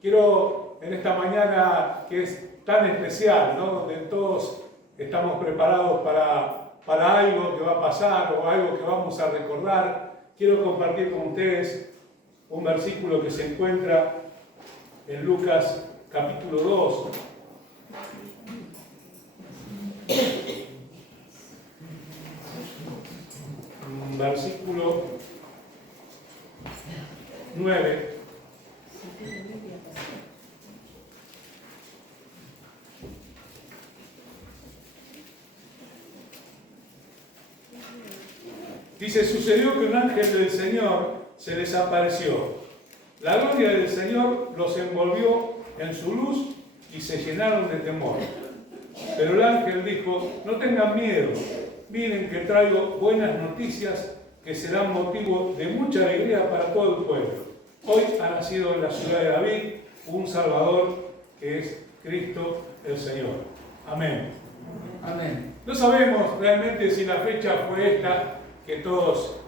Quiero en esta mañana que es tan especial, ¿no? Donde todos estamos preparados para algo que va a pasar o algo que vamos a recordar, quiero compartir con ustedes un versículo que se encuentra en Lucas capítulo 2. Versículo 9. Dice, sucedió que un ángel del Señor se les apareció. La gloria del Señor los envolvió en su luz y se llenaron de temor. Pero el ángel dijo, no tengan miedo, miren que traigo buenas noticias que serán motivo de mucha alegría para todo el pueblo. Hoy ha nacido en la ciudad de David un Salvador que es Cristo el Señor. Amén. Amén. No sabemos realmente si la fecha fue esta que todos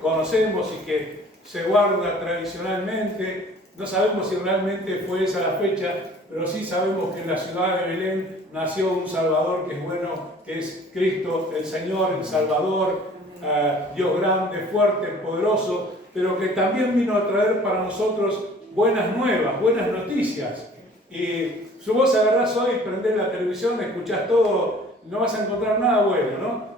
conocemos y que se guarda tradicionalmente. No sabemos si realmente fue esa la fecha, pero sí sabemos que en la ciudad de Belén nació un Salvador que es bueno, que es Cristo el Señor, el Salvador, Dios grande, fuerte, poderoso, pero que también vino a traer para nosotros buenas nuevas, buenas noticias. Y si vos agarrás hoy, prendés la televisión, escuchás todo, no vas a encontrar nada bueno, ¿no?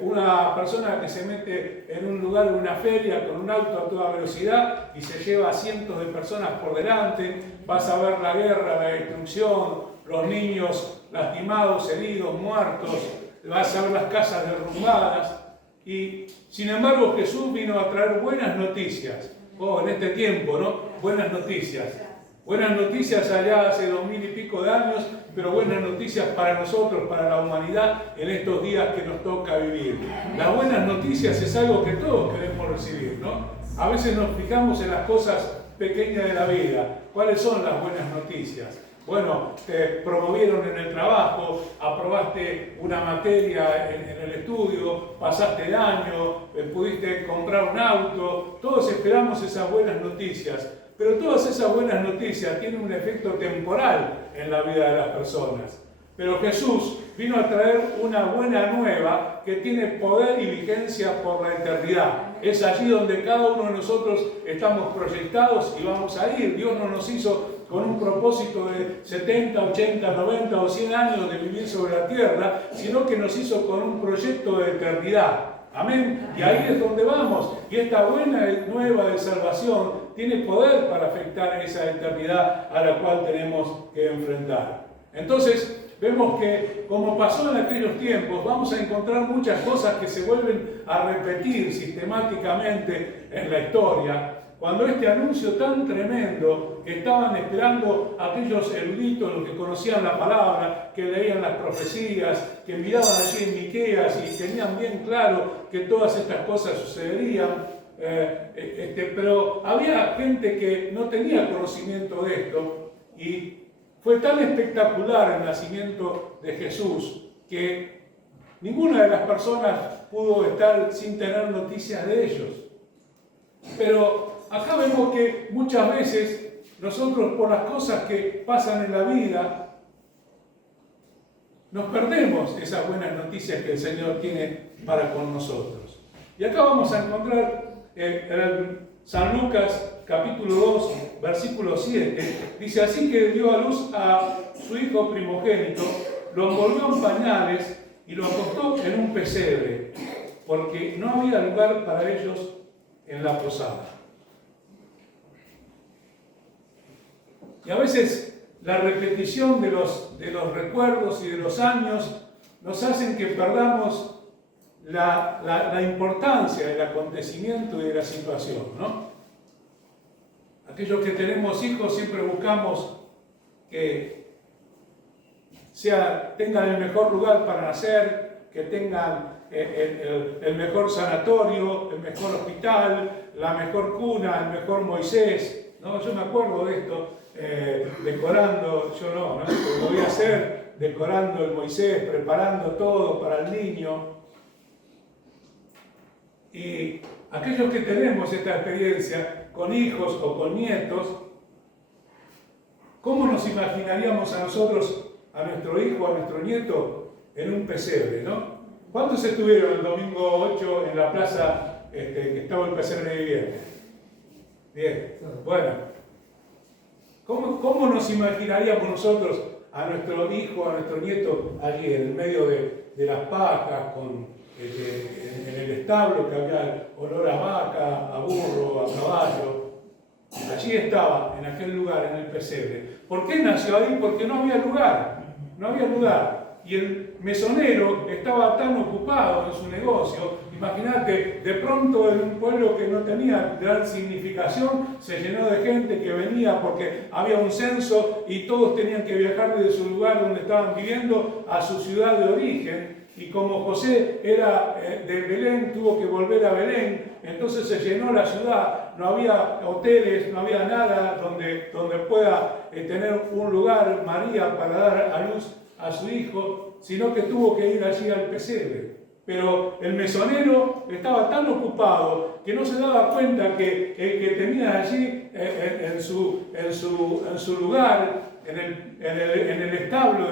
Una persona que se mete en un lugar, en una feria, con un auto a toda velocidad y se lleva a cientos de personas por delante, vas a ver la guerra, la destrucción, los niños lastimados, heridos, muertos, vas a ver las casas derrumbadas. Y sin embargo Jesús vino a traer buenas noticias, en este tiempo, ¿no? Buenas noticias. Buenas noticias allá hace 2000 y pico de años, pero buenas noticias para nosotros, para la humanidad, en estos días que nos toca vivir. Las buenas noticias es algo que todos queremos recibir, ¿no? A veces nos fijamos en las cosas pequeñas de la vida. ¿Cuáles son las buenas noticias? Bueno, te promovieron en el trabajo, aprobaste una materia en el estudio, pasaste el año, pudiste comprar un auto. Todos esperamos esas buenas noticias. Pero todas esas buenas noticias tienen un efecto temporal en la vida de las personas. Pero Jesús vino a traer una buena nueva que tiene poder y vigencia por la eternidad. Es allí donde cada uno de nosotros estamos proyectados y vamos a ir. Dios no nos hizo con un propósito de 70, 80, 90 o 100 años de vivir sobre la tierra, sino que nos hizo con un proyecto de eternidad. Amén. Y ahí es donde vamos. Y esta buena nueva de salvación tiene poder para afectar esa eternidad a la cual tenemos que enfrentar. Entonces, vemos que, como pasó en aquellos tiempos, vamos a encontrar muchas cosas que se vuelven a repetir sistemáticamente en la historia. Cuando este anuncio tan tremendo que estaban esperando aquellos eruditos, los que conocían la palabra, que leían las profecías, que miraban allí en Miqueas y tenían bien claro que todas estas cosas sucederían, pero había gente que no tenía conocimiento de esto y fue tan espectacular el nacimiento de Jesús que ninguna de las personas pudo estar sin tener noticias de ellos. Pero acá vemos que muchas veces nosotros, por las cosas que pasan en la vida, nos perdemos esas buenas noticias que el Señor tiene para con nosotros. Y acá vamos a encontrar en San Lucas capítulo 2, versículo 7, dice, así que dio a luz a su hijo primogénito, lo envolvió en pañales y lo acostó en un pesebre, porque no había lugar para ellos en la posada. Y a veces la repetición de los recuerdos y de los años nos hacen que perdamos la importancia del acontecimiento y de la situación, ¿no? Aquellos que tenemos hijos siempre buscamos que tengan el mejor lugar para nacer, que tengan el mejor sanatorio, el mejor hospital, la mejor cuna, el mejor Moisés, ¿no? Yo me acuerdo de esto, decorando, yo no, lo voy a hacer, decorando el Moisés, preparando todo para el niño. Y aquellos que tenemos esta experiencia con hijos o con nietos, ¿Cómo nos imaginaríamos a nosotros, a nuestro hijo, a nuestro nieto, en un pesebre, ¿no? ¿Cuántos estuvieron el domingo 8 en la plaza que estaba el pesebre de viernes? Bien, bueno. ¿Cómo nos imaginaríamos nosotros a nuestro hijo, a nuestro nieto, allí en el medio de las pajas, en el establo que había olor a vaca, a burro, a caballo? Allí estaba, en aquel lugar, en el pesebre. ¿Por qué nació ahí? Porque no había lugar. No había lugar. Y el mesonero estaba tan ocupado en su negocio. Imagínate, de pronto en un pueblo que no tenía gran significación, se llenó de gente que venía porque había un censo y todos tenían que viajar desde su lugar donde estaban viviendo a su ciudad de origen. Y como José era de Belén, tuvo que volver a Belén, entonces se llenó la ciudad, no había hoteles, no había nada donde pueda tener un lugar María para dar a luz a su hijo, sino que tuvo que ir allí al pesebre. Pero el mesonero estaba tan ocupado que no se daba cuenta que el que tenía allí en su lugar, en el establo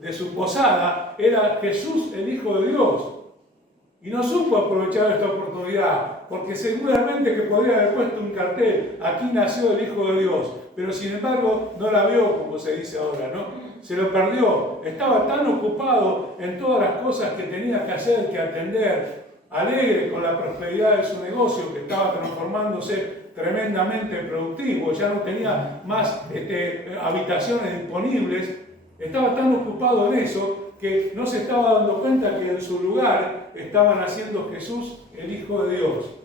de su posada, era Jesús, el Hijo de Dios. Y no supo aprovechar esta oportunidad, porque seguramente que podría haber puesto un cartel, aquí nació el Hijo de Dios, pero sin embargo no la vio, como se dice ahora, ¿no? Se lo perdió, estaba tan ocupado en todas las cosas que tenía que hacer, que atender, alegre con la prosperidad de su negocio, que estaba transformándose tremendamente productivo, ya no tenía más habitaciones disponibles, estaba tan ocupado en eso que no se estaba dando cuenta que en su lugar estaba naciendo Jesús, el Hijo de Dios.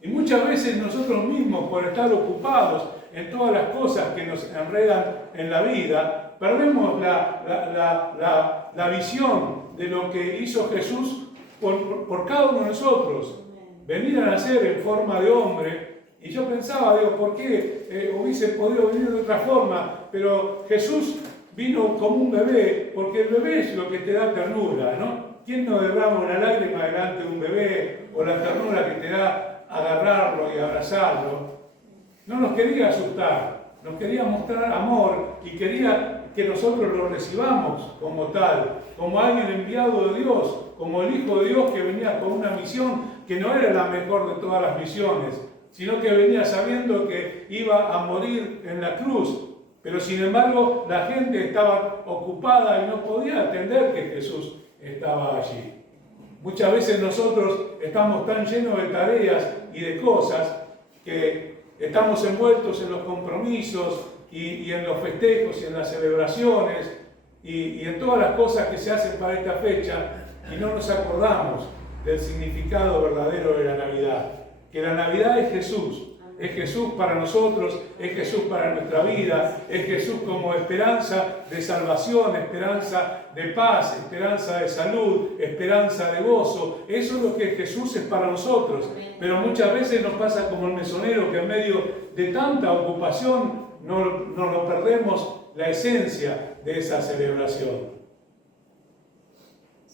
Y muchas veces nosotros mismos, por estar ocupados en todas las cosas que nos enredan en la vida, perdemos la visión de lo que hizo Jesús por cada uno de nosotros. Venir a nacer en forma de hombre. Y yo pensaba, digo, ¿por qué hubiese podido venir de otra forma? Pero Jesús vino como un bebé, porque el bebé es lo que te da ternura, ¿no? ¿Quién no derrama una lágrima delante de un bebé? O la ternura que te da agarrarlo y abrazarlo. No nos quería asustar, nos quería mostrar amor y quería que nosotros lo recibamos como tal, como alguien enviado de Dios, como el Hijo de Dios que venía con una misión que no era la mejor de todas las misiones, sino que venía sabiendo que iba a morir en la cruz. Pero sin embargo la gente estaba ocupada y no podía entender que Jesús estaba allí. Muchas veces nosotros estamos tan llenos de tareas y de cosas que estamos envueltos en los compromisos y en los festejos y en las celebraciones y en todas las cosas que se hacen para esta fecha y no nos acordamos del significado verdadero de la Navidad. Que la Navidad es Jesús. Es Jesús para nosotros, es Jesús para nuestra vida, es Jesús como esperanza de salvación, esperanza de paz, esperanza de salud, esperanza de gozo. Eso es lo que Jesús es para nosotros. Pero muchas veces nos pasa como el mesonero, que en medio de tanta ocupación no lo perdemos la esencia de esa celebración.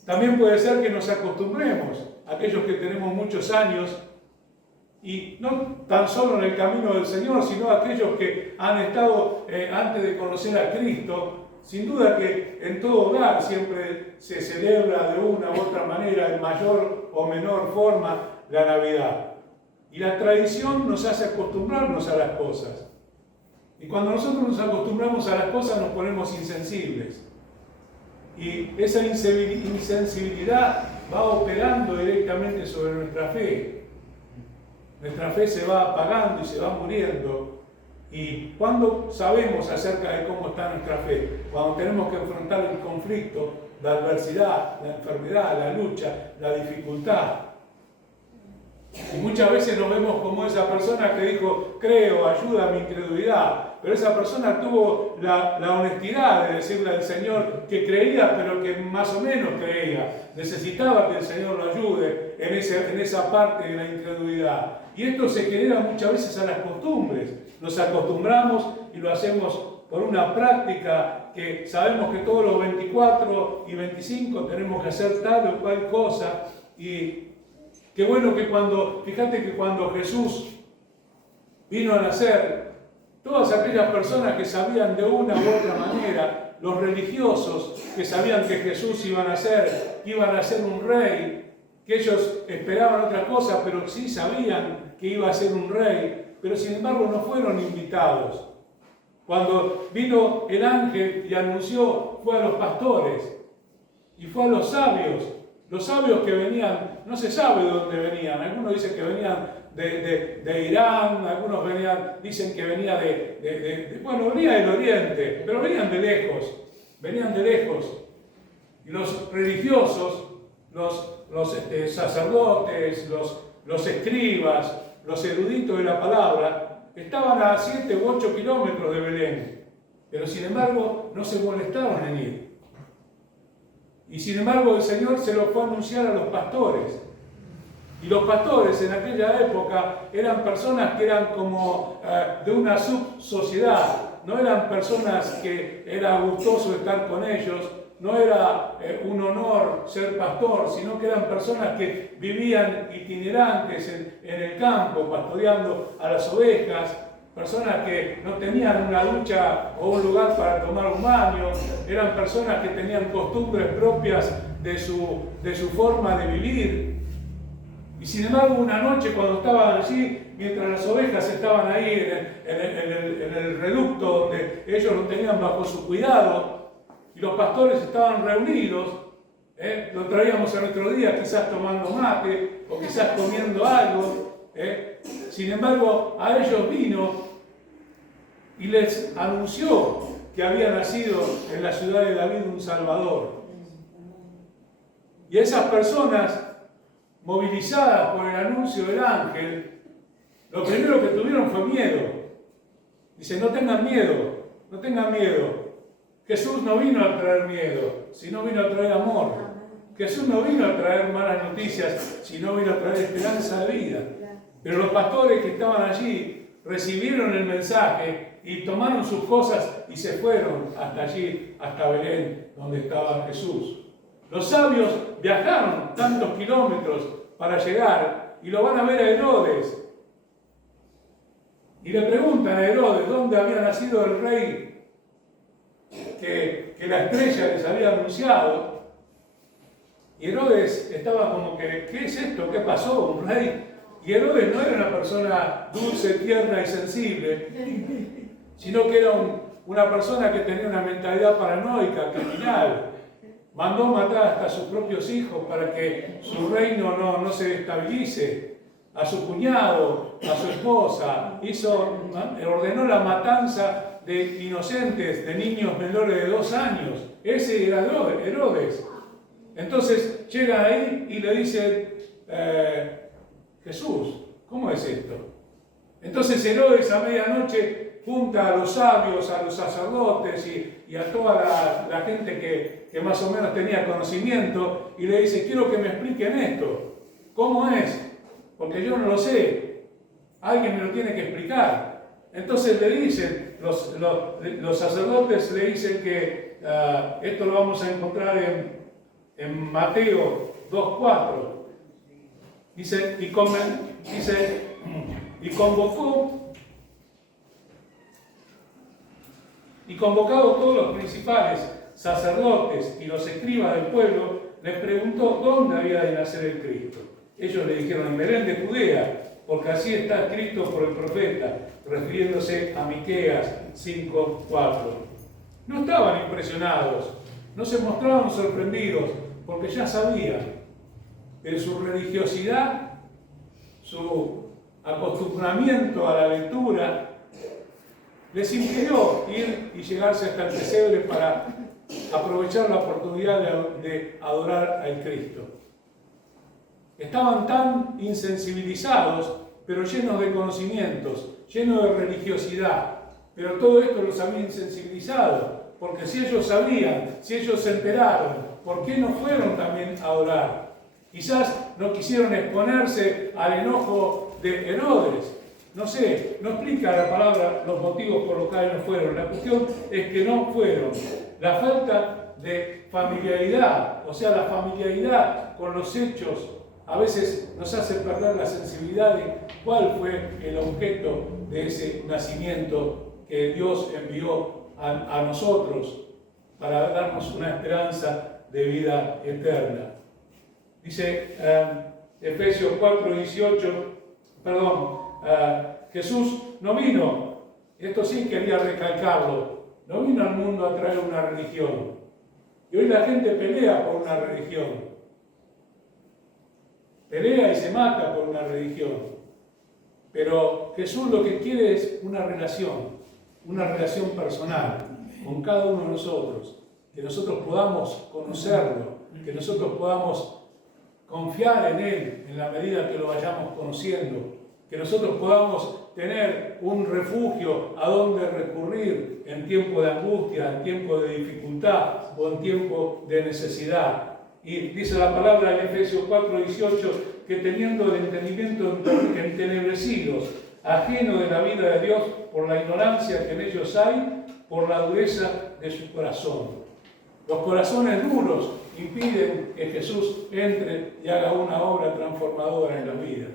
También puede ser que nos acostumbremos, aquellos que tenemos muchos años, y no tan solo en el camino del Señor, sino aquellos que han estado antes de conocer a Cristo. Sin duda que en todo hogar siempre se celebra de una u otra manera, en mayor o menor forma, la Navidad. Y la tradición nos hace acostumbrarnos a las cosas. Y cuando nosotros nos acostumbramos a las cosas nos ponemos insensibles. Y esa insensibilidad va operando directamente sobre nuestra fe. Nuestra fe se va apagando y se va muriendo. Y cuando sabemos acerca de cómo está nuestra fe, cuando tenemos que enfrentar el conflicto, la adversidad, la enfermedad, la lucha, la dificultad. Y muchas veces nos vemos como esa persona que dijo, creo, ayuda a mi incredulidad. Pero esa persona tuvo la honestidad de decirle al Señor que creía, pero que más o menos creía. Necesitaba que el Señor lo ayude en esa parte de la incredulidad. Y esto se genera muchas veces a las costumbres. Nos acostumbramos y lo hacemos por una práctica que sabemos que todos los 24 y 25 tenemos que hacer tal o cual cosa. Y qué bueno que fíjate que cuando Jesús vino a nacer, todas aquellas personas que sabían de una u otra manera, los religiosos que sabían que Jesús iba a nacer un rey, que ellos esperaban otra cosa, pero sí sabían que iba a ser un rey, pero sin embargo no fueron invitados. Cuando vino el ángel y anunció, fue a los pastores y fue a los sabios que venían, no se sabe de dónde venían, algunos dicen que venían de Irán, algunos dicen que venía venía del Oriente, pero venían de lejos. Y los religiosos, los sacerdotes, los escribas, los eruditos de la palabra, estaban a 7 u 8 kilómetros de Belén, pero sin embargo no se molestaron en ir. Y sin embargo el Señor se lo fue a anunciar a los pastores. Y los pastores en aquella época eran personas que eran como de una subsociedad, no eran personas que era gustoso estar con ellos, no era un honor ser pastor, sino que eran personas que vivían itinerantes en el campo, pastoreando a las ovejas, personas que no tenían una ducha o un lugar para tomar un baño, eran personas que tenían costumbres propias de su forma de vivir. Y sin embargo, una noche cuando estaban allí, mientras las ovejas estaban ahí en el reducto donde ellos lo tenían bajo su cuidado, y los pastores estaban reunidos, lo traíamos a nuestro día, quizás tomando mate o quizás comiendo algo. Sin embargo, a ellos vino y les anunció que había nacido en la ciudad de David un Salvador. Y esas personas, movilizadas por el anuncio del ángel, lo primero que tuvieron fue miedo. Dice, no tengan miedo. Jesús no vino a traer miedo, sino vino a traer amor. Jesús no vino a traer malas noticias, sino vino a traer esperanza de vida. Pero los pastores que estaban allí recibieron el mensaje y tomaron sus cosas y se fueron hasta allí, hasta Belén, donde estaba Jesús. Los sabios viajaron tantos kilómetros para llegar y lo van a ver a Herodes. Y le preguntan a Herodes dónde había nacido el rey que la estrella les había anunciado. Y Herodes estaba como que, ¿qué es esto? ¿Qué pasó? ¿Un rey? Y Herodes no era una persona dulce, tierna y sensible, sino que era una persona que tenía una mentalidad paranoica, criminal. Mandó matar hasta a sus propios hijos para que su reino no se estabilice. A su cuñado, a su esposa, ordenó la matanza de inocentes, de niños menores de 2 años. Ese era Herodes. Entonces llegan ahí y le dicen, Jesús, ¿cómo es esto? Entonces Herodes a medianoche junta a los sabios, a los sacerdotes y a toda la gente que más o menos tenía conocimiento y le dice, quiero que me expliquen esto. ¿Cómo es? Porque yo no lo sé. Alguien me lo tiene que explicar. Entonces le dicen, los sacerdotes le dicen que esto lo vamos a encontrar en Mateo 2:4. Dice, y convocados todos los principales sacerdotes y los escribas del pueblo, les preguntó dónde había de nacer el Cristo. Ellos le dijeron, en Belén de Judea, porque así está escrito por el profeta, refiriéndose a Miqueas 5:4. No estaban impresionados, no se mostraban sorprendidos, porque ya sabían que su religiosidad, su acostumbramiento a la lectura, les impidió ir y llegarse hasta el pesebre para aprovechar la oportunidad de adorar al Cristo. Estaban tan insensibilizados, pero llenos de conocimientos, llenos de religiosidad. Pero todo esto los había insensibilizado, porque si ellos sabían, si ellos se enteraron, ¿por qué no fueron también a orar? Quizás no quisieron exponerse al enojo de Herodes. No sé, no explica la palabra los motivos por los cuales no fueron. La cuestión es que no fueron. La falta de familiaridad, o sea, la familiaridad con los hechos, a veces nos hace perder la sensibilidad de cuál fue el objeto de ese nacimiento que Dios envió a nosotros para darnos una esperanza de vida eterna. Dice Efesios 4:18, Jesús no vino, esto sí quería recalcarlo, no vino al mundo a traer una religión. Y hoy la gente pelea por una religión. Pelea y se mata por una religión. Pero Jesús lo que quiere es una relación personal con cada uno de nosotros. Que nosotros podamos conocerlo, que nosotros podamos confiar en Él en la medida que lo vayamos conociendo. Que nosotros podamos tener un refugio a donde recurrir en tiempo de angustia, en tiempo de dificultad o en tiempo de necesidad. Y dice la palabra en Efesios 4:18 que teniendo el entendimiento entenebrecidos, ajeno de la vida de Dios por la ignorancia que en ellos hay, por la dureza de su corazón. Los corazones duros impiden que Jesús entre y haga una obra transformadora en las vidas.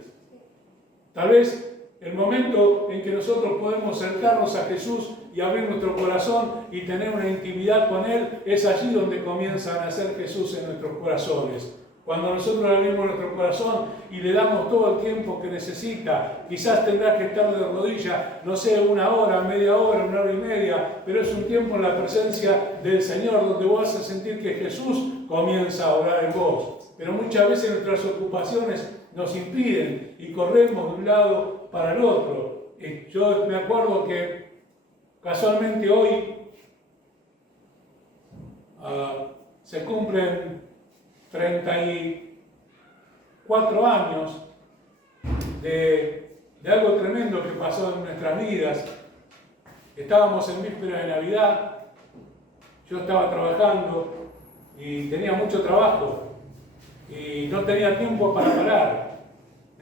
Tal vez el momento en que nosotros podemos acercarnos a Jesús y abrir nuestro corazón y tener una intimidad con Él, es allí donde comienza a nacer Jesús en nuestros corazones. Cuando nosotros abrimos nuestro corazón y le damos todo el tiempo que necesita, quizás tendrás que estar de rodillas, no sé, 1 hora, media hora, 1 hora y media, pero es un tiempo en la presencia del Señor donde vos vas a sentir que Jesús comienza a orar en vos. Pero muchas veces nuestras ocupaciones nos impiden y corremos de un lado para el otro. Yo me acuerdo que casualmente hoy se cumplen 34 años de algo tremendo que pasó en nuestras vidas. Estábamos en víspera de Navidad, yo estaba trabajando y tenía mucho trabajo y no tenía tiempo para parar.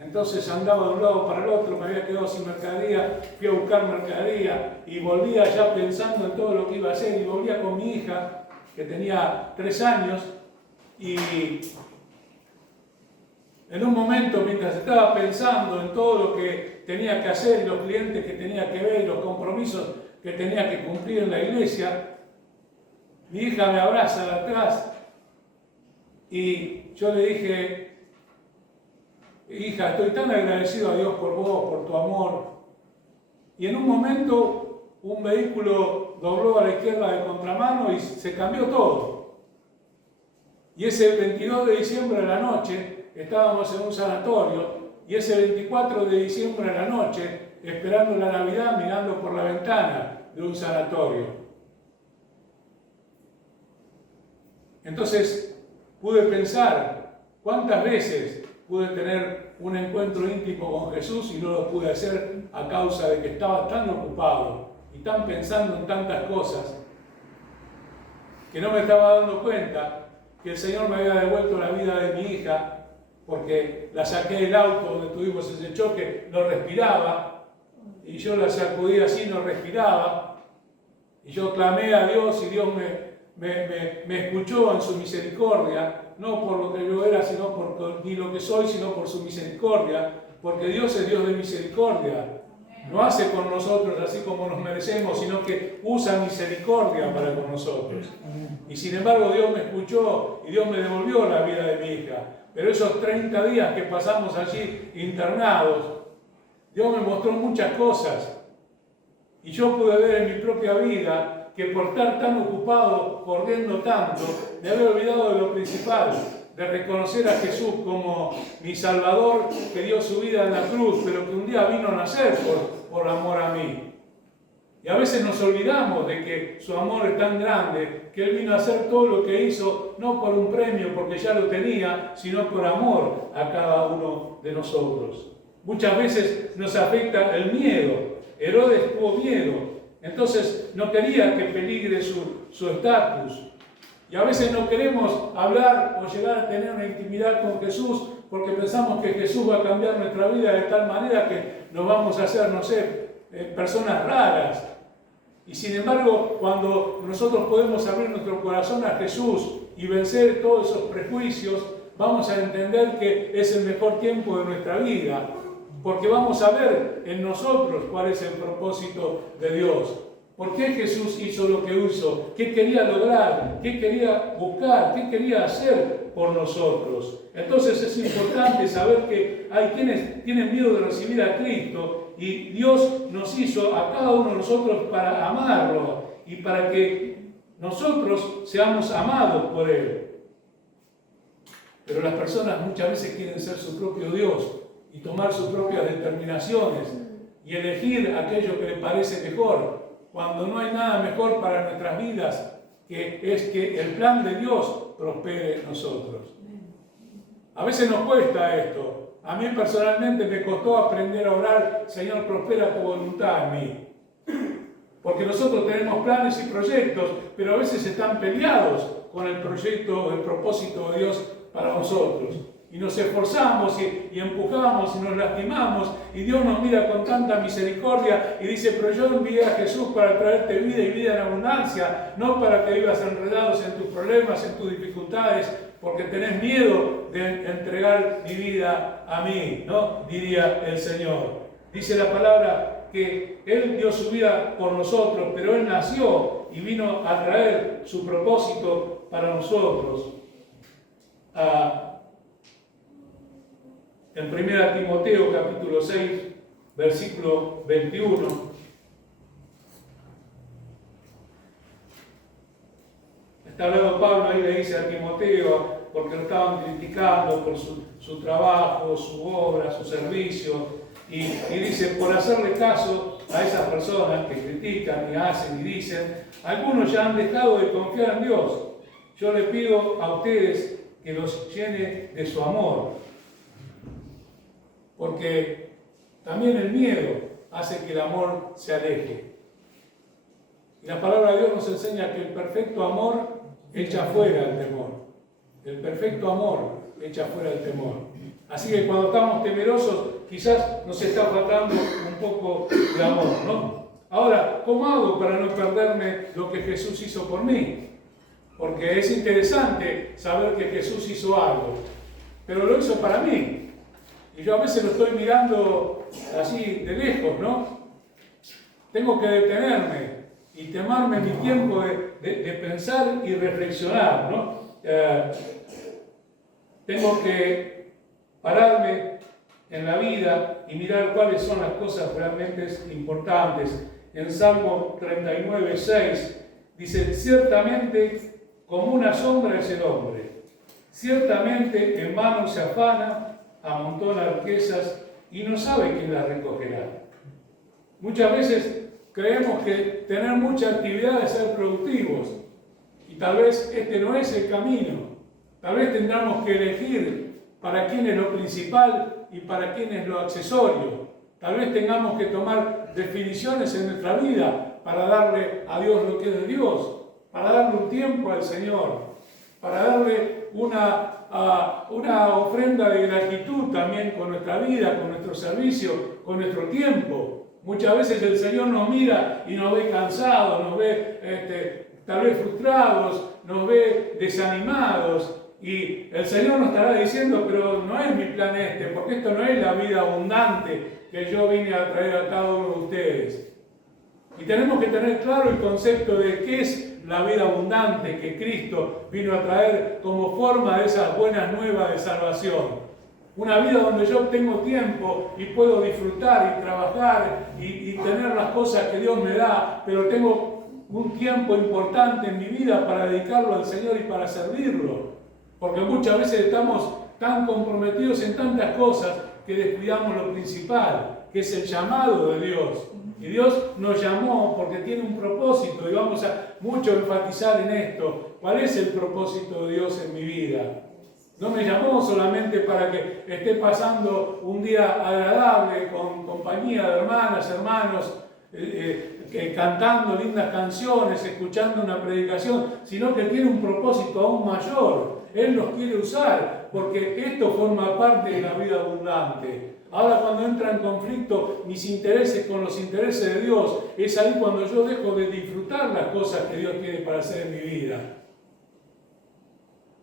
Entonces andaba de un lado para el otro, me había quedado sin mercadería, fui a buscar mercadería y volvía ya pensando en todo lo que iba a hacer y volvía con mi hija, que tenía 3 años, y en un momento, mientras estaba pensando en todo lo que tenía que hacer, los clientes que tenía que ver, los compromisos que tenía que cumplir en la iglesia, mi hija me abraza de atrás y yo le dije: hija, estoy tan agradecido a Dios por vos, por tu amor. Y en un momento un vehículo dobló a la izquierda de contramano y se cambió todo. Y ese 22 de diciembre a la noche estábamos en un sanatorio y ese 24 de diciembre a la noche esperando la Navidad mirando por la ventana de un sanatorio. Entonces pude pensar cuántas veces pude tener un encuentro íntimo con Jesús y no lo pude hacer a causa de que estaba tan ocupado y tan pensando en tantas cosas que no me estaba dando cuenta que el Señor me había devuelto la vida de mi hija porque la saqué del auto donde tuvimos ese choque, no respiraba y yo la sacudí así, no respiraba y yo clamé a Dios y Dios me escuchó en su misericordia, no por lo que yo era, ni lo que soy, sino por su misericordia, porque Dios es Dios de misericordia. No hace con nosotros así como nos merecemos, sino que usa misericordia para con nosotros. Y sin embargo Dios me escuchó y Dios me devolvió la vida de mi hija. Pero esos 30 días que pasamos allí internados, Dios me mostró muchas cosas. Y yo pude ver en mi propia vida que por estar tan ocupado, corriendo tanto, me había olvidado de lo principal, de reconocer a Jesús como mi Salvador, que dio su vida en la cruz, pero que un día vino a nacer por amor a mí. Y a veces nos olvidamos de que su amor es tan grande, que Él vino a hacer todo lo que hizo, no por un premio, porque ya lo tenía, sino por amor a cada uno de nosotros. Muchas veces nos afecta el miedo. Herodes tuvo miedo. Entonces no quería que peligre su estatus. Y a veces no queremos hablar o llegar a tener una intimidad con Jesús porque pensamos que Jesús va a cambiar nuestra vida de tal manera que nos vamos a hacer, no sé, personas raras. Y sin embargo, cuando nosotros podemos abrir nuestro corazón a Jesús y vencer todos esos prejuicios, vamos a entender que es el mejor tiempo de nuestra vida. porque vamos a ver en nosotros cuál es el propósito de Dios. ¿Por qué Jesús hizo lo que hizo? ¿Qué quería lograr? ¿Qué quería buscar? ¿Qué quería hacer por nosotros? Entonces es importante saber que hay quienes tienen miedo de recibir a Cristo y Dios nos hizo a cada uno de nosotros para amarlo y para que nosotros seamos amados por Él. Pero las personas muchas veces quieren ser su propio Dios y tomar sus propias determinaciones y elegir aquello que les parece mejor, cuando no hay nada mejor para nuestras vidas que es que el plan de Dios prospere en nosotros. A veces nos cuesta esto. A mí personalmente me costó aprender a orar, Señor, prospera tu voluntad en mí. Porque nosotros tenemos planes y proyectos, pero a veces están peleados con el proyecto, el propósito de Dios para nosotros. Y nos esforzamos y empujamos y nos lastimamos y Dios nos mira con tanta misericordia y dice, pero yo envié a Jesús para traerte vida y vida en abundancia, no para que vivas enredados en tus problemas, en tus dificultades, porque tenés miedo de entregar mi vida a mí, ¿no? Diría el Señor. Dice la palabra que Él dio su vida por nosotros, pero Él nació y vino a traer su propósito para nosotros. En 1 Timoteo capítulo 6, versículo 21, está hablando Pablo, ahí le dice a Timoteo, porque lo estaban criticando por su trabajo, su obra, su servicio, y dice, por hacerle caso a esas personas que critican y hacen y dicen, algunos ya han dejado de confiar en Dios. Yo le pido a ustedes que los llene de su amor. Porque también el miedo hace que el amor se aleje. Y la palabra de Dios nos enseña que el perfecto amor echa fuera el temor. El perfecto amor echa fuera el temor. Así que cuando estamos temerosos, quizás nos está faltando un poco de amor, ¿no? Ahora, ¿cómo hago para no perderme lo que Jesús hizo por mí? Porque es interesante saber que Jesús hizo algo, pero lo hizo para mí. Y yo a veces lo estoy mirando así de lejos, ¿no? Tengo que detenerme y tomarme mi tiempo de pensar y reflexionar, ¿no? Tengo que pararme en la vida y mirar cuáles son las cosas realmente importantes. En Salmo 39, 6 dice, ciertamente como una sombra es el hombre, ciertamente en vano se afana, amontona riquezas y no sabe quién las recogerá. Muchas veces creemos que tener mucha actividad es ser productivos y tal vez este no es el camino. Tal vez tendremos que elegir para quién es lo principal y para quién es lo accesorio. Tal vez tengamos que tomar definiciones en nuestra vida para darle a Dios lo que es de Dios, para darle un tiempo al Señor, para darle una ofrenda de gratitud también con nuestra vida, con nuestro servicio, con nuestro tiempo. Muchas veces el Señor nos mira y nos ve cansados, nos ve tal vez frustrados, nos ve desanimados y el Señor nos estará diciendo, pero no es mi plan porque esto no es la vida abundante que yo vine a traer a cada uno de ustedes. Y tenemos que tener claro el concepto de qué es la vida abundante que Cristo vino a traer como forma de esas buenas nuevas de salvación. Una vida donde yo tengo tiempo y puedo disfrutar y trabajar y tener las cosas que Dios me da, pero tengo un tiempo importante en mi vida para dedicarlo al Señor y para servirlo. Porque muchas veces estamos tan comprometidos en tantas cosas que descuidamos lo principal, que es el llamado de Dios. Y Dios nos llamó porque tiene un propósito y vamos a mucho enfatizar en esto. ¿Cuál es el propósito de Dios en mi vida? No me llamó solamente para que esté pasando un día agradable con compañía de hermanas, hermanos, cantando lindas canciones, escuchando una predicación, sino que tiene un propósito aún mayor. Él nos quiere usar porque esto forma parte de la vida abundante. Ahora cuando entra en conflicto mis intereses con los intereses de Dios, es ahí cuando yo dejo de disfrutar las cosas que Dios tiene para hacer en mi vida.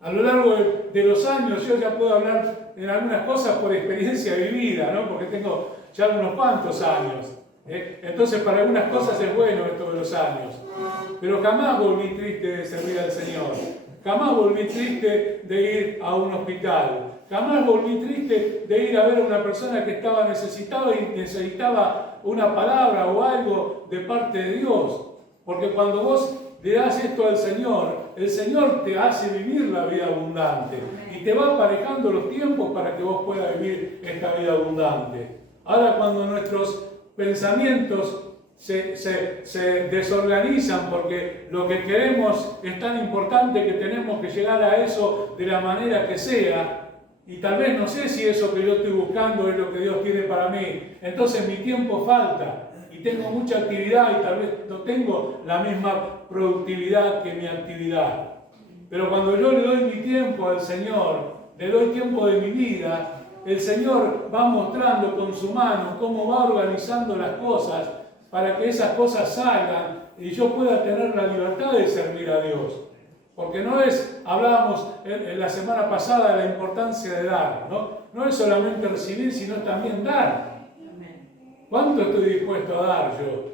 A lo largo de los años yo ya puedo hablar en algunas cosas por experiencia vivida, ¿no? Porque tengo ya unos cuantos años. Entonces para algunas cosas es bueno esto de los años. Pero jamás volví triste de servir al Señor. Jamás volví triste de ir a un hospital. Jamás volví triste de ir a ver a una persona que estaba necesitada y necesitaba una palabra o algo de parte de Dios. Porque cuando vos le das esto al Señor, el Señor te hace vivir la vida abundante y te va aparejando los tiempos para que vos puedas vivir esta vida abundante. Ahora, cuando nuestros pensamientos se desorganizan porque lo que queremos es tan importante que tenemos que llegar a eso de la manera que sea, y tal vez no sé si eso que yo estoy buscando es lo que Dios tiene para mí, entonces mi tiempo falta y tengo mucha actividad y tal vez no tengo la misma productividad que mi actividad. Pero cuando yo le doy mi tiempo al Señor, le doy tiempo de mi vida, el Señor va mostrando con su mano cómo va organizando las cosas para que esas cosas salgan y yo pueda tener la libertad de servir a Dios. Porque no es, hablábamos en la semana pasada de la importancia de dar, ¿no? No es solamente recibir, sino también dar. ¿Cuánto estoy dispuesto a dar yo?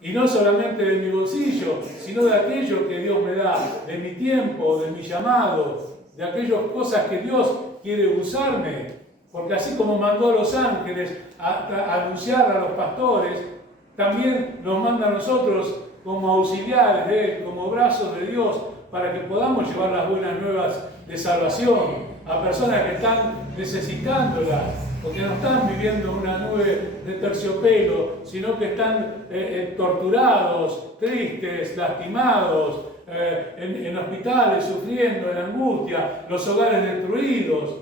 Y no solamente de mi bolsillo, sino de aquello que Dios me da, de mi tiempo, de mi llamado, de aquellas cosas que Dios quiere usarme. Porque así como mandó a los ángeles a anunciar a los pastores, también nos manda a nosotros como auxiliares de Él, como brazos de Dios, para que podamos llevar las buenas nuevas de salvación a personas que están necesitándolas, porque no están viviendo una nube de terciopelo, sino que están torturados, tristes, lastimados, en hospitales, sufriendo, en angustia, los hogares destruidos.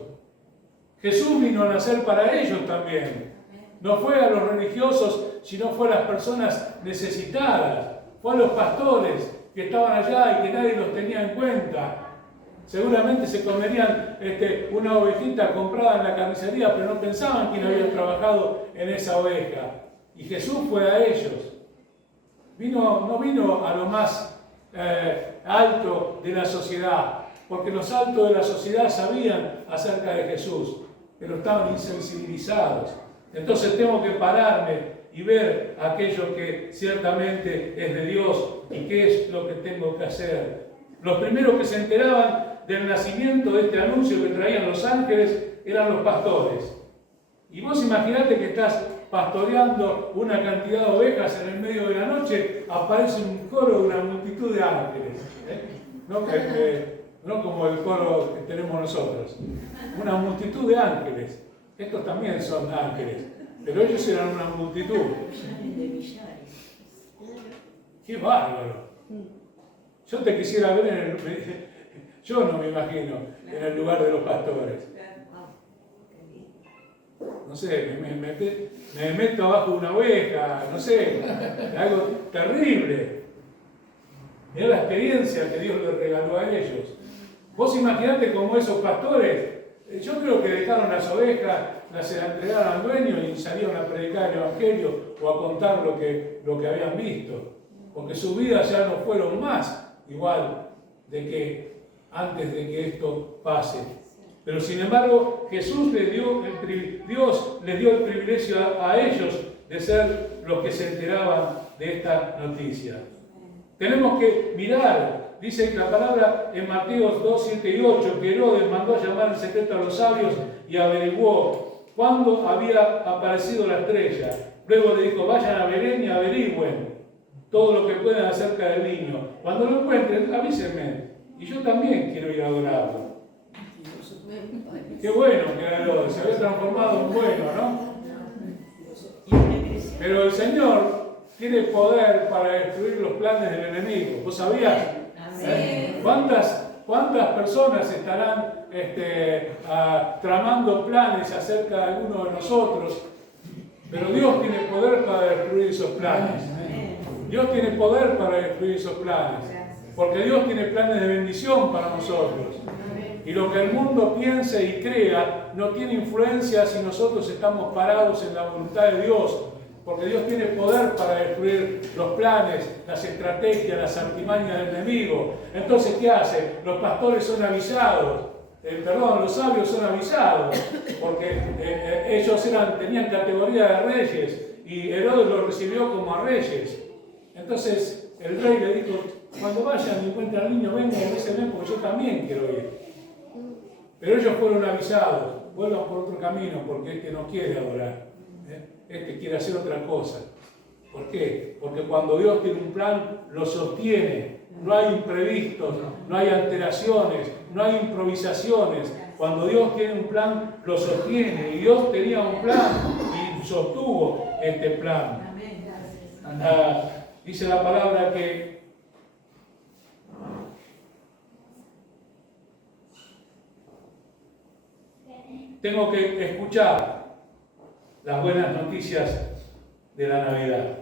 Jesús vino a nacer para ellos también. No fue a los religiosos, sino fue a las personas necesitadas. Fue a los pastores que estaban allá y que nadie los tenía en cuenta. Seguramente se comerían una ovejita comprada en la carnicería, pero no pensaban quién había trabajado en esa oveja. Y Jesús fue a ellos. No vino a lo más alto de la sociedad, porque los altos de la sociedad sabían acerca de Jesús, pero estaban insensibilizados. Entonces tengo que pararme y ver aquello que ciertamente es de Dios y qué es lo que tengo que hacer. Los primeros que se enteraban del nacimiento de este anuncio que traían los ángeles eran los pastores. Y vos imaginate que estás pastoreando una cantidad de ovejas en el medio de la noche, aparece un coro de una multitud de ángeles. No como el coro que tenemos nosotros. Una multitud de ángeles. Estos también son ángeles, pero ellos eran una multitud. ¡Qué bárbaro! Yo te quisiera ver yo no me imagino en el lugar de los pastores. No sé, me meto abajo de una oveja, no sé, algo terrible. Era la experiencia que Dios les regaló a ellos. Vos imaginate como esos pastores, yo creo que dejaron las ovejas, las entregaron al dueño y salieron a predicar el Evangelio o a contar lo que habían visto. Porque sus vidas ya no fueron más igual de que antes de que esto pase. Pero sin embargo, Dios les dio el privilegio a ellos de ser los que se enteraban de esta noticia. Tenemos que mirar, dice la palabra en Mateo 2, 7 y 8, que Herodes mandó a llamar en secreto a los sabios y averiguó cuándo había aparecido la estrella. Luego le dijo, vayan a Belén y averigüen todo lo que puedan acerca del niño. Cuando lo encuentren, avísenme. Y yo también quiero ir a adorarlo. Qué bueno que Herodes se había transformado en bueno, ¿no? Pero el Señor tiene poder para destruir los planes del enemigo. ¿Vos sabías? ¿Cuántas personas estarán tramando planes acerca de alguno de nosotros? Pero Dios tiene poder para destruir esos planes. Dios tiene poder para destruir esos planes. Porque Dios tiene planes de bendición para nosotros. Y lo que el mundo piense y crea no tiene influencia si nosotros estamos parados en la voluntad de Dios. porque Dios tiene poder para destruir los planes, las estrategias, las artimañas del enemigo. Entonces, ¿qué hace? Los pastores son avisados, los sabios son avisados, porque ellos tenían categoría de reyes y Herodes los recibió como a reyes. Entonces el rey le dijo, cuando vayan y encuentren al niño, vengan y avísenme porque yo también quiero ir. Pero ellos fueron avisados, vuelvan por otro camino porque este no quiere adorar, este quiere hacer otra cosa. ¿Por qué? Porque cuando Dios tiene un plan, lo sostiene. No hay imprevistos, no hay alteraciones, no hay improvisaciones. Cuando Dios tiene un plan, lo sostiene. Y Dios tenía un plan y sostuvo este plan. Dice la palabra que tengo que escuchar las buenas noticias de la Navidad.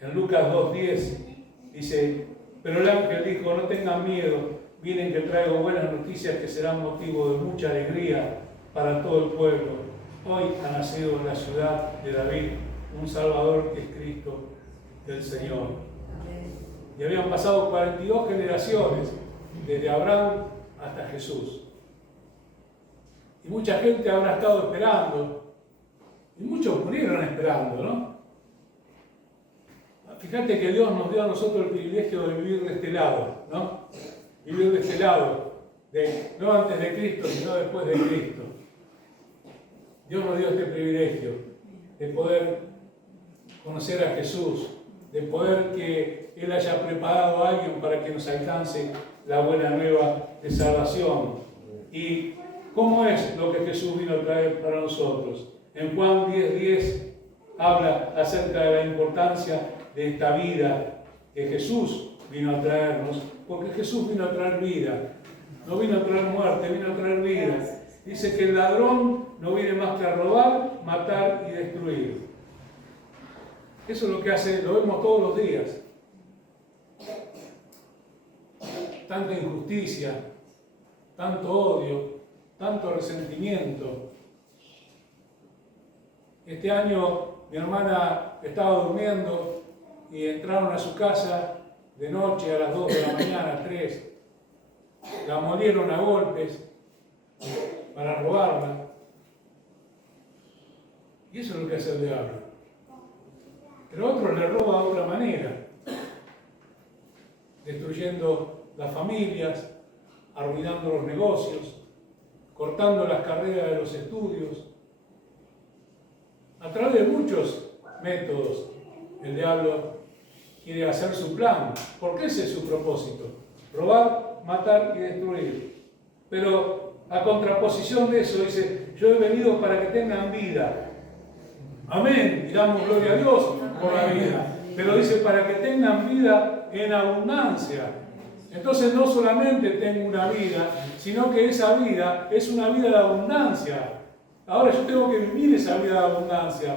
En Lucas 2:10 dice, pero el ángel dijo, no tengan miedo, miren que traigo buenas noticias que serán motivo de mucha alegría para todo el pueblo. Hoy ha nacido en la ciudad de David un Salvador que es Cristo del Señor. Y habían pasado 42 generaciones, desde Abraham hasta Jesús. Y mucha gente habrá estado esperando, y muchos murieron esperando, ¿no? Fíjate que Dios nos dio a nosotros el privilegio de vivir de este lado, ¿no? Vivir de este lado, no antes de Cristo, sino después de Cristo. Dios nos dio este privilegio de poder conocer a Jesús, de poder que Él haya preparado a alguien para que nos alcance la buena nueva de salvación. ¿Y cómo es lo que Jesús vino a traer para nosotros? En Juan 10:10 habla acerca de la importancia de esta vida que Jesús vino a traernos, porque Jesús vino a traer vida, no vino a traer muerte, vino a traer vida. Dice que el ladrón no viene más que a robar, matar y destruir. Eso es lo que hace, lo vemos todos los días. Tanta injusticia, tanto odio, tanto resentimiento. Este año mi hermana estaba durmiendo y entraron a su casa de noche a las 2 de la mañana, 3. La molieron a golpes para robarla. Y eso es lo que hace el diablo. Pero otro le roba de otra manera, destruyendo las familias, arruinando los negocios, cortando las carreras de los estudios. A través de muchos métodos, el diablo quiere hacer su plan, porque ese es su propósito: robar, matar y destruir. Pero a contraposición de eso dice, yo he venido para que tengan vida. Amén, digamos gloria a Dios por la vida. Pero dice para que tengan vida en abundancia. Entonces no solamente tengo una vida, sino que esa vida es una vida de abundancia. Ahora yo tengo que vivir esa vida de abundancia.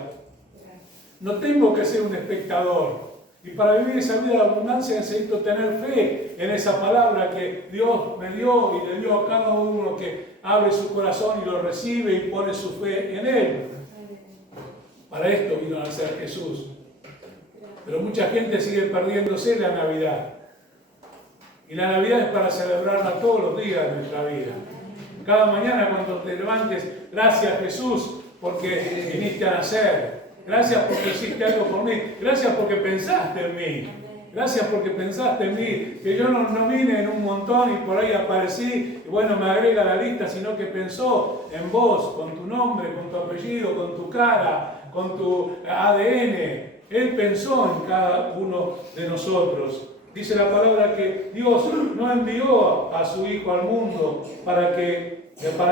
No tengo que ser un espectador. Y para vivir esa vida de abundancia necesito tener fe en esa palabra que Dios me dio y le dio a cada uno que abre su corazón y lo recibe y pone su fe en Él. Para esto vino a nacer Jesús. Pero mucha gente sigue perdiéndose la Navidad. Y la Navidad es para celebrarla todos los días de nuestra vida. Cada mañana cuando te levantes, gracias Jesús porque viniste a nacer. Gracias porque hiciste algo por mí. Gracias porque pensaste en mí. Gracias porque pensaste en mí. Que yo no vine en un montón y por ahí aparecí y bueno, me agrega a la lista, sino que pensó en vos, con tu nombre, con tu apellido, con tu cara, con tu ADN. Él pensó en cada uno de nosotros. Dice la palabra que Dios no envió a su Hijo al mundo para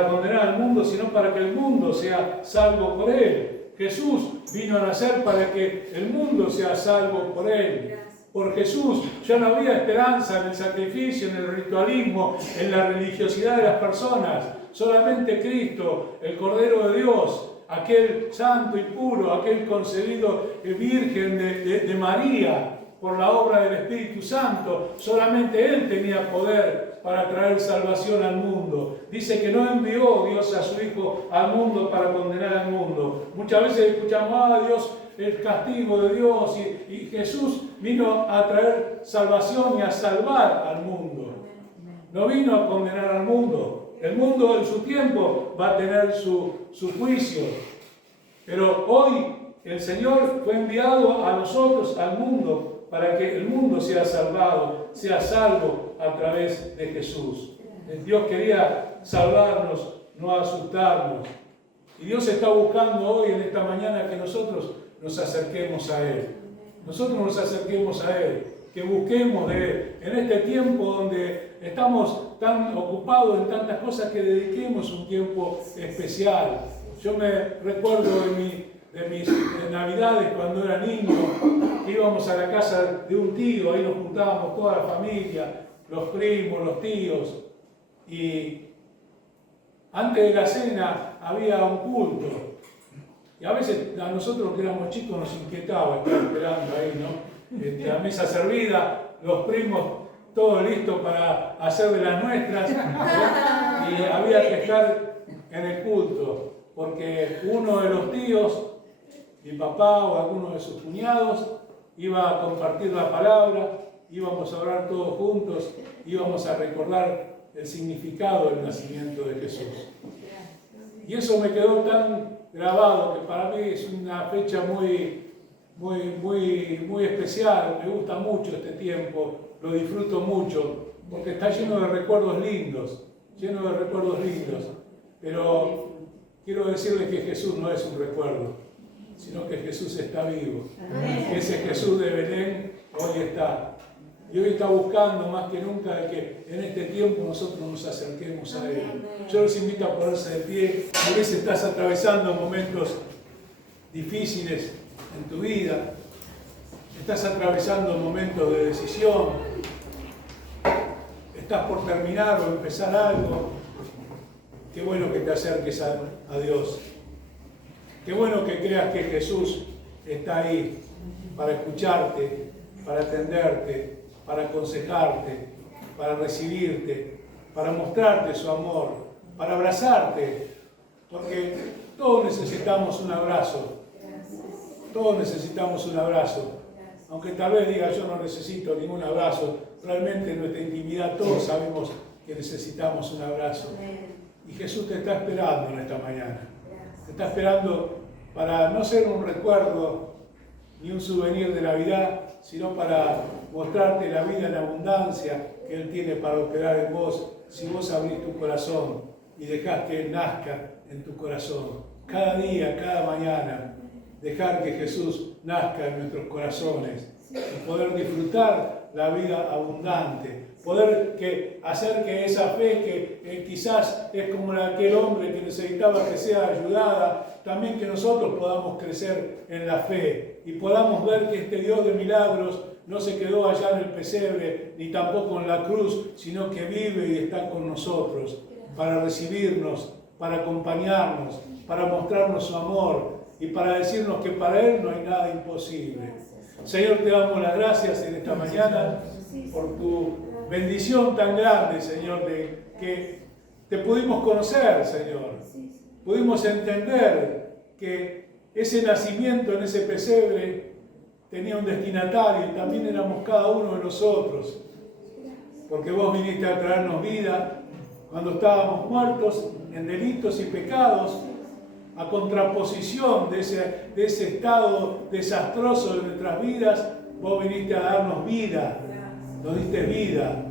condenar al mundo, sino para que el mundo sea salvo por Él. Jesús vino a nacer para que el mundo sea salvo por Él. Por Jesús ya no había esperanza en el sacrificio, en el ritualismo, en la religiosidad de las personas. Solamente Cristo, el Cordero de Dios, aquel santo y puro, aquel concebido virgen de María, por la obra del Espíritu Santo, solamente Él tenía poder para traer salvación al mundo. Dice que no envió Dios a su Hijo al mundo para condenar al mundo. Muchas veces escuchamos, Dios el castigo de Dios y Jesús vino a traer salvación y a salvar al mundo. No vino a condenar al mundo. El mundo en su tiempo va a tener su juicio. Pero hoy el Señor fue enviado a nosotros, al mundo, para que el mundo sea salvado, sea salvo a través de Jesús. Dios quería salvarnos, no asustarnos. Y Dios está buscando hoy, en esta mañana, que nosotros nos acerquemos a Él. Nosotros nos acerquemos a Él, que busquemos de Él. En este tiempo donde estamos tan ocupados en tantas cosas, que dediquemos un tiempo especial. Yo me recuerdo de mis navidades cuando era niño, que íbamos a la casa de un tío, ahí nos juntábamos toda la familia, los primos, los tíos, y antes de la cena había un culto. Y a veces a nosotros que éramos chicos nos inquietaba estar esperando ahí, ¿no? La mesa servida, los primos todos listos para hacer de las nuestras, ¿no? Y había que estar en el culto, porque uno de los tíos, mi papá o alguno de sus cuñados, iba a compartir la palabra, íbamos a orar todos juntos, íbamos a recordar el significado del nacimiento de Jesús. Y eso me quedó tan grabado que para mí es una fecha muy especial. Me gusta mucho este tiempo, lo disfruto mucho, porque está lleno de recuerdos lindos, Pero quiero decirles que Jesús no es un recuerdo, sino que Jesús está vivo. Ese Jesús de Belén hoy está. Y hoy está buscando más que nunca de que en este tiempo nosotros nos acerquemos a Él. Yo los invito a ponerse de pie. A veces estás atravesando momentos difíciles en tu vida. Estás atravesando momentos de decisión. Estás por terminar o empezar algo. Qué bueno que te acerques a Dios. Qué bueno que creas que Jesús está ahí para escucharte, para atenderte, para aconsejarte, para recibirte, para mostrarte su amor, para abrazarte, porque todos necesitamos un abrazo. Todos necesitamos un abrazo. Aunque tal vez diga yo no necesito ningún abrazo, realmente en nuestra intimidad todos sabemos que necesitamos un abrazo. Y Jesús te está esperando en esta mañana. Te está esperando para no ser un recuerdo ni un souvenir de Navidad, sino para mostrarte la vida en abundancia que Él tiene para operar en vos, si vos abrís tu corazón y dejás que Él nazca en tu corazón. Cada día, cada mañana, dejar que Jesús nazca en nuestros corazones y poder disfrutar la vida abundante, poder hacer que esa fe que quizás es como la de aquel hombre que necesitaba que sea ayudada, también que nosotros podamos crecer en la fe y podamos ver que este Dios de milagros no se quedó allá en el pesebre ni tampoco en la cruz, sino que vive y está con nosotros para recibirnos, para acompañarnos, para mostrarnos su amor y para decirnos que para Él no hay nada imposible. Señor, te damos las gracias en esta mañana por tu bendición tan grande, Señor, de que te pudimos conocer, Señor. Pudimos entender que ese nacimiento en ese pesebre tenía un destinatario y también éramos cada uno de nosotros. Porque vos viniste a traernos vida cuando estábamos muertos en delitos y pecados, a contraposición de ese estado desastroso de nuestras vidas, vos viniste a darnos vida, nos diste vida.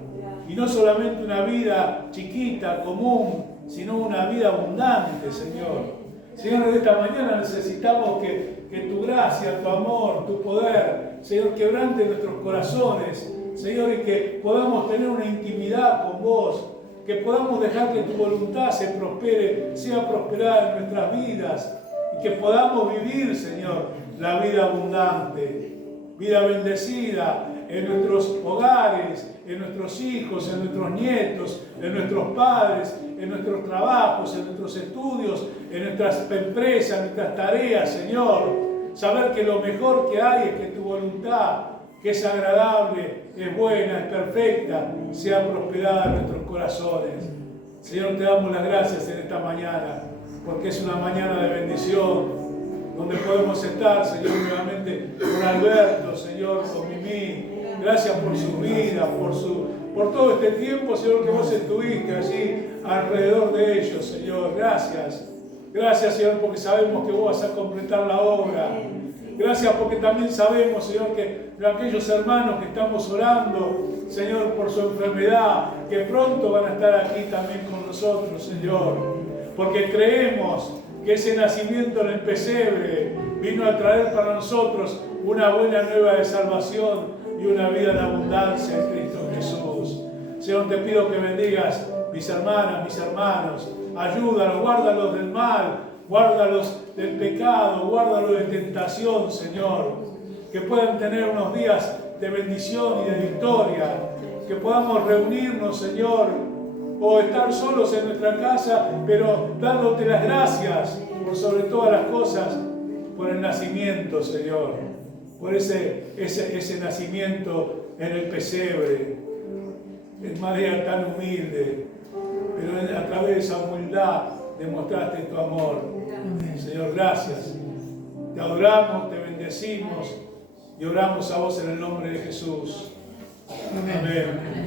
Y no solamente una vida chiquita, común, sino una vida abundante, Señor. Señor, en esta mañana necesitamos que tu gracia, tu amor, tu poder, Señor, quebrante nuestros corazones, Señor, y que podamos tener una intimidad con vos, que podamos dejar que tu voluntad se prospere, sea prosperada en nuestras vidas, y que podamos vivir, Señor, la vida abundante, vida bendecida en nuestros hogares, en nuestros hijos, en nuestros nietos, en nuestros padres, en nuestros trabajos, en nuestros estudios, en nuestras empresas, en nuestras tareas, Señor. Saber que lo mejor que hay es que tu voluntad, que es agradable, es buena, es perfecta, sea prosperada en nuestros corazones. Señor, te damos las gracias en esta mañana, porque es una mañana de bendición, donde podemos estar, Señor, nuevamente con Alberto, Señor, con Mimi. Gracias por su vida, por todo este tiempo, Señor, que vos estuviste allí alrededor de ellos, Señor. Gracias. Gracias, Señor, porque sabemos que vos vas a completar la obra. Gracias porque también sabemos, Señor, que de aquellos hermanos que estamos orando, Señor, por su enfermedad, que pronto van a estar aquí también con nosotros, Señor. Porque creemos que ese nacimiento en el pesebre vino a traer para nosotros una buena nueva de salvación y una vida en abundancia en Cristo Jesús. Señor, te pido que bendigas mis hermanas, mis hermanos. Ayúdalos, guárdalos del mal, guárdalos del pecado, guárdalos de tentación, Señor. Que puedan tener unos días de bendición y de victoria. Que podamos reunirnos, Señor, o estar solos en nuestra casa, pero dándote las gracias por sobre todas las cosas, por el nacimiento, Señor. Por ese nacimiento en el pesebre, en manera tan humilde, pero a través de esa humildad demostraste tu amor. Señor, gracias. Te adoramos, te bendecimos y oramos a vos en el nombre de Jesús. Amén.